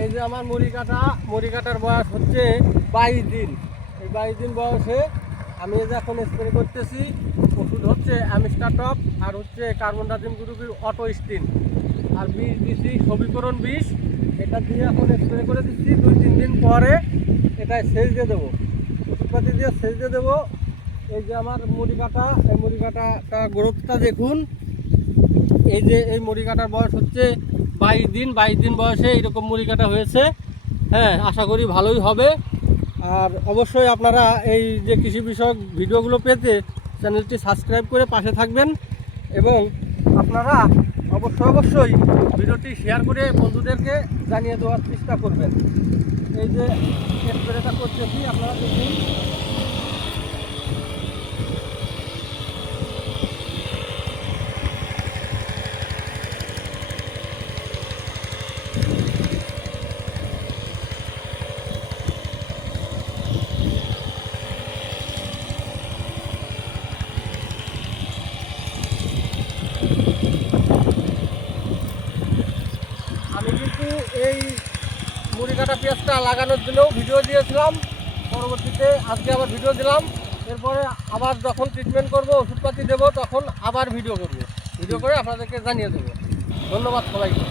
এই যে আমার মুড়ি কাটার বয়স হচ্ছে 22 দিন। এই 22 দিন বয়সে আমি এই যে এখন স্প্রে করতেছি। ওষুধ হচ্ছে অ্যামিস্টার টপ আর হচ্ছে কার্বনডাজিম গ্রুপের অটো স্টিন আর বিষ দিচ্ছি সমীকরণ বিষ। এটা দিয়ে এখন স্প্রে করে দিচ্ছি। 2-3 দিন পরে এটা সেচ দিয়ে দেবো, ওষুধপাতি দিয়ে সেচ দিয়ে দেবো। এই যে আমার মুড়ি কাটা, এই মুড়ি কাটাটা গ্রোথটা দেখুন। এই যে এই মুড়ি কাটার বয়স হচ্ছে 22 দিন। 22 দিন বয়সে এরকম মুড়ি কাটা হয়েছে। হ্যাঁ, আশা করি ভালোই হবে। আর অবশ্যই আপনারা এই যে কৃষি বিষয়ক ভিডিওগুলো পেতে চ্যানেলটি সাবস্ক্রাইব করে পাশে থাকবেন এবং আপনারা অবশ্যই ভিডিওটি শেয়ার করে বন্ধুদেরকে জানিয়ে দেওয়ার চেষ্টা করবেন। এই যে স্প্রেটা করতেছি আপনারা দেখুন। আমি কিন্তু এই মুড়ি কাটা পেঁয়াজটা লাগানোর জন্যও ভিডিও দিয়েছিলাম। পরবর্তীতে আজকে আবার ভিডিও দিলাম। এরপরে আবার যখন ট্রিটমেন্ট করব, ওষুধপাতি দেবো, তখন আবার ভিডিও করে আপনাদেরকে জানিয়ে দেবো। ধন্যবাদ সবাইকে।